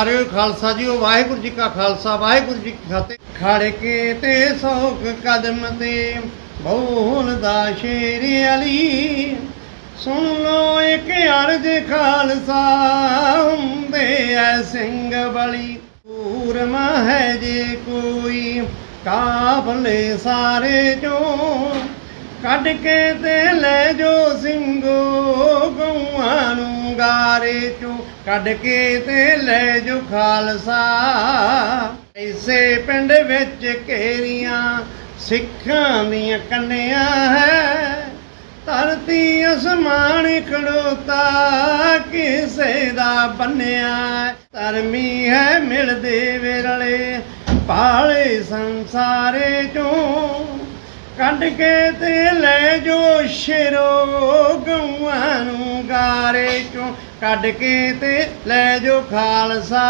ਸਾਰੇ ਖਾਲਸਾ ਜੀ ਵਾਹਿਗੁਰੂ ਜੀ ਕਾ ਖਾਲਸਾ, ਵਾਹਿਗੁਰੂ ਜੀ ਕੀ ਫਤਿਹ। ਖੜ ਕੇ ਤੇ ਸੌਕ ਕਦਮ ਤੇ ਬੋਲਦਾ ਸ਼ੇਰ ਅਲੀ। ਸੁਣ ਲੋ ਇੱਕ ਅਰਜ ਖਾਲਸਾ, ਹੁੰਦੇ ਐ ਸਿੰਘ ਬਲੀ। ਪੂਰਮਾ ਹੈ ਜੇ ਕੋਈ, ਕਾਫਲੇ ਸਾਰੇ ਚੋਂ। ਕੱਢ ਕੇ ਤੇ ਲੈ ਜੋ ਕੱਢ ਕੇ ਤੇ ਲੈ ਜੋ ਖਾਲਸਾ। ਐਸੇ ਪਿੰਡ ਵਿੱਚ ਘੇਰੀਆਂ ਸਿੱਖਾਂ ਦੀਆਂ ਕੰਨਿਆਂ ਹੈ। ਧਰਤੀ ਅਸਮਾਨ ਖੜੋਤਾ ਕਿਸੇ ਦਾ ਬੰਨਿਆ ਧਰਮੀ ਹੈ ਮਿਲਦੇ ਵੇਰਲੇ ਪਾਲੇ ਸੰਸਾਰੇ ਚੋਂ। ਕੱਢ ਕੇ ਤੇ ਲੈ ਜੋ ਸ਼ੇਰੋ ਗਊਆਂ ਚੋਂ ਕੱਢ ਕੇ ਤੇ ਲੈ ਜੋ ਖਾਲਸਾ।